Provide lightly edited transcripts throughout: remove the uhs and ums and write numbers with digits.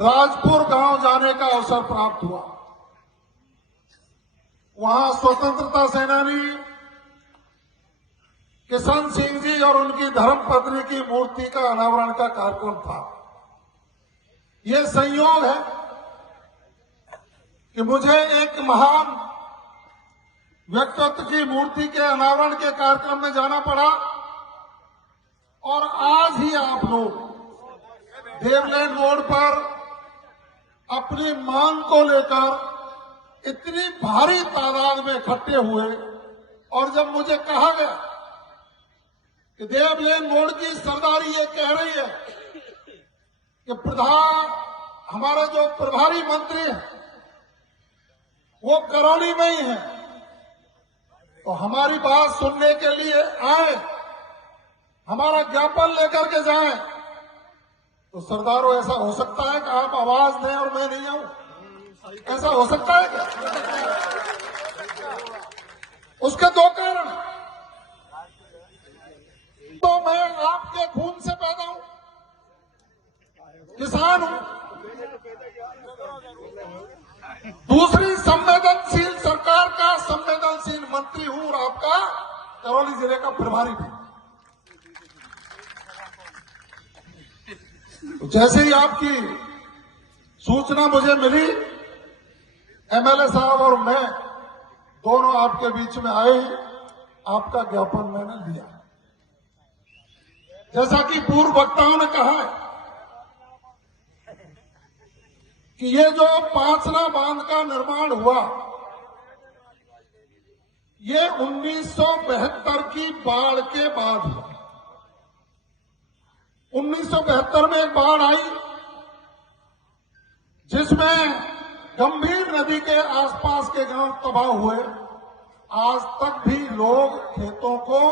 राजपुर गांव जाने का अवसर प्राप्त हुआ। वहां स्वतंत्रता सेनानी किशन सिंह जी और उनकी धर्मपत्नी की मूर्ति का अनावरण का कार्यक्रम था। ये संयोग है कि मुझे एक महान व्यक्तित्व की मूर्ति के अनावरण के कार्यक्रम में जाना पड़ा और आज ही आप लोग देवलैंड रोड पर अपनी मांग को लेकर इतनी भारी तादाद में इकट्ठे हुए और जब मुझे कहा गया कि देवलैंड रोड की सरदारी ये कह रही है कि हमारे जो प्रभारी मंत्री हैं वो करौली में ही हैं, तो हमारी बात सुनने के लिए आए, हमारा ज्ञापन लेकर के जाएं, तो सरदारों ऐसा हो सकता है कि आप आवाज दें और मैं नहीं आऊं? ऐसा हो सकता है क्या? उसके दो कारण। तो मैं आपके खून से पैदा हूं, किसान हूं। दूसरी, संवेदनशील सरकार का संवेदनशील मंत्री हूं और आपका करौली जिले का प्रभारी भी। तो जैसे ही आपकी सूचना मुझे मिली, एमएलए साहब और मैं दोनों आपके बीच में आए, आपका ज्ञापन मैंने लिया। जैसा कि पूर्व वक्ताओं ने कहा है कि ये जो पांचना बांध का निर्माण हुआ, ये 1972 की बाढ़ के बाद हुआ। 1972 में एक बाढ़ आई जिसमें गंभीर नदी के आसपास के गांव तबाह हुए। आज तक भी लोग खेतों को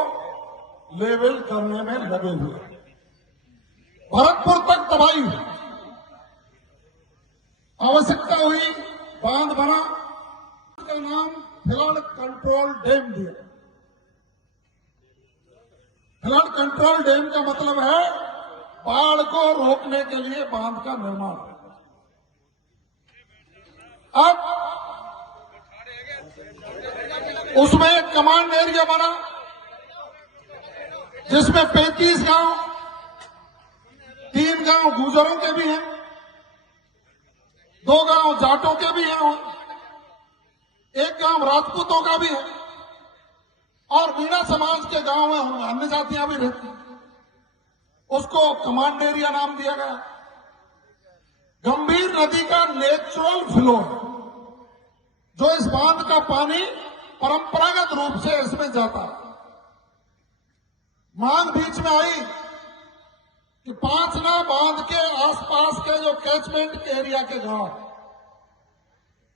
लेवल करने में लगे हुए। भरतपुर तक तबाही हुई। आवश्यकता हुई, बांध बना, का नाम फ्लड कंट्रोल डैम दिया। फ्लड कंट्रोल डैम का मतलब है बाढ़ को रोकने के लिए बांध का निर्माण। अब उसमें एक कमांड एरिया बना जिसमें 35 गांव, 3 गांव गुजरों के भी हैं, 2 गांव जाटों के भी हैं, 1 गांव राजपूतों का भी है और मीणा समाज के गांव में अन्य जातियां भी रहती। उसको कमांड एरिया नाम दिया गया। गंभीर नदी का नेचुरल फ्लो है, जो इस बांध का पानी परंपरागत रूप से इसमें जाता है। मांग बीच में आई कि पांचना बांध के आसपास के जो कैचमेंट एरिया के गांव,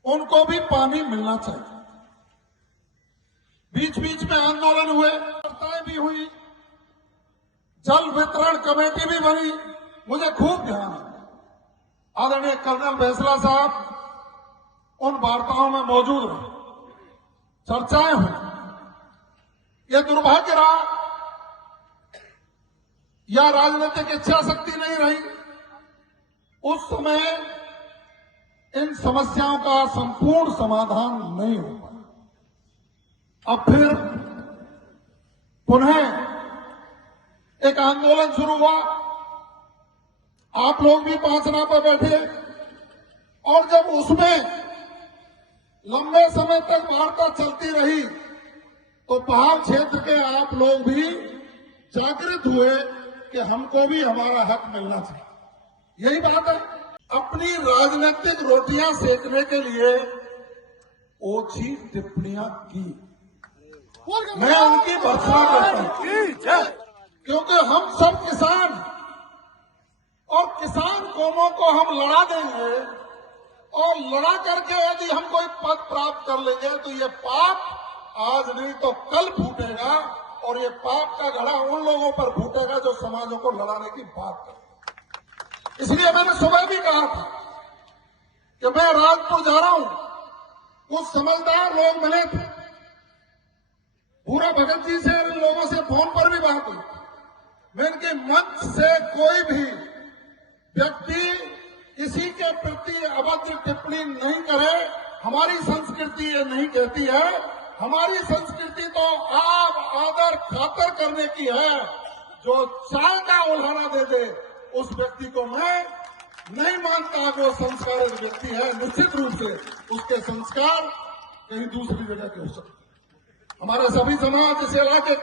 उनको भी पानी मिलना चाहिए। बीच बीच में आंदोलन हुए, वार्ताएं भी हुई, जल वितरण कमेटी भी बनी। मुझे खूब ध्यान है, आदरणीय कर्नल बैसला साहब उन वार्ताओं में मौजूद रहे, चर्चाएं हुई। ये दुर्भाग्य रहा या राजनीतिक इच्छा शक्ति नहीं रही, उस समय इन समस्याओं का संपूर्ण समाधान नहीं हो पाया। अब फिर पुनः एक आंदोलन शुरू हुआ। आप लोग भी पांचना पर बैठे और जब उसमें लंबे समय तक वार्ता चलती रही तो पहाड़ क्षेत्र के आप लोग भी जागृत हुए कि हमको भी हमारा हक मिलना चाहिए। यही बात है। अपनी राजनीतिक रोटियां सेकने के लिए ओछी टिप्पणियां की, मैं उनकी भर्त्सना करता हूं, क्योंकि हम सब किसान और किसान कौमों को हम लड़ा देंगे और लड़ा करके यदि हम कोई पद प्राप्त कर लेंगे तो ये पाप आज नहीं तो कल फूटेगा और ये पाप का घड़ा उन लोगों पर फूटेगा जो समाजों को लड़ाने की बात करते। इसलिए मैंने सुबह भी कहा था कि मैं राजपुर जा रहा हूं। कुछ समझदार लोग मिले थे, पूरा भगत जी से इन लोगों से फोन पर भी बात हुई। मैं इनके मंच से कोई भी व्यक्ति किसी के प्रति अभद्र टिप्पणी नहीं करे। हमारी संस्कृति ये नहीं कहती है। हमारी संस्कृति तो आप आदर खातर करने की है। जो चाय का उल्हाना दे दे उस व्यक्ति को मैं नहीं मानता कि वो संस्कारित व्यक्ति है। निश्चित रूप से उसके संस्कार कहीं दूसरी जगह के हो सकते। हमारे सभी समाज इस इलाके,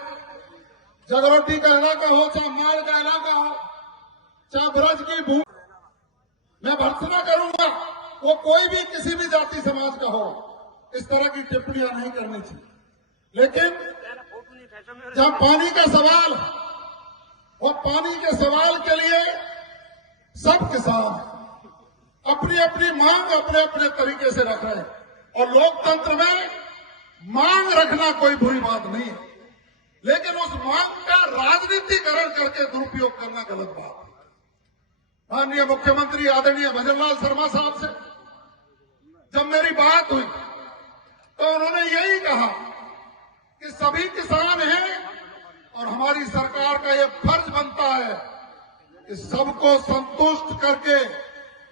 जगरोटी का इलाका हो, चाहे माल का इलाका हो, चाहे ब्रज की भूमि, मैं भर्त्सना करूंगा वो कोई भी किसी भी जाति समाज का हो, इस तरह की टिप्पणियां नहीं करनी चाहिए। लेकिन जब पानी का सवाल, और पानी के सवाल के लिए सब किसान अपनी अपनी मांग अपने अपने तरीके से रख रहे हैं, और लोकतंत्र में मांग रखना कोई बुरी बात नहीं है, लेकिन उस मांग का राजनीतिकरण करके दुरुपयोग करना गलत बात है। माननीय मुख्यमंत्री आदरणीय भजनलाल शर्मा साहब से जब मेरी बात हुई तो उन्होंने यही कहा कि सभी किसान हैं और हमारी सरकार का ये फर्ज बनता है कि सबको संतुष्ट करके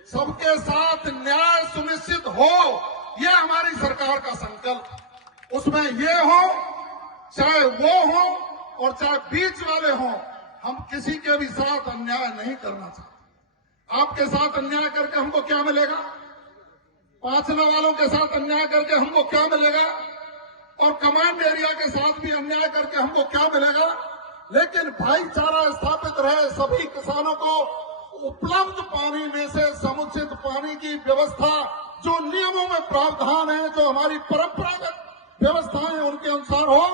सबके साथ न्याय सुनिश्चित हो। यह हमारी सरकार का संकल्प। उसमें ये हो, चाहे वो हो और चाहे बीच वाले हो, हम किसी के भी साथ अन्याय नहीं करना चाहते। आपके साथ अन्याय करके हमको क्या मिलेगा? पांचना वालों के साथ अन्याय करके हमको क्या मिलेगा? और कमांड एरिया के साथ भी अन्याय करके हमको क्या मिलेगा? लेकिन भाईचारा स्थापित रहे, सभी किसानों को उपलब्ध पानी में से समुचित पानी की व्यवस्था, जो नियमों में प्रावधान है, जो हमारी परंपरागत व्यवस्थाएं उनके अनुसार हो,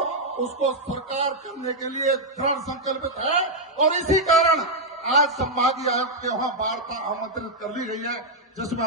उसको सरकार करने के लिए दृढ़ संकल्पित है। और इसी कारण आज संभागीय आयुक्त के वहां वार्ता आमंत्रित कर ली गई है, जिसमें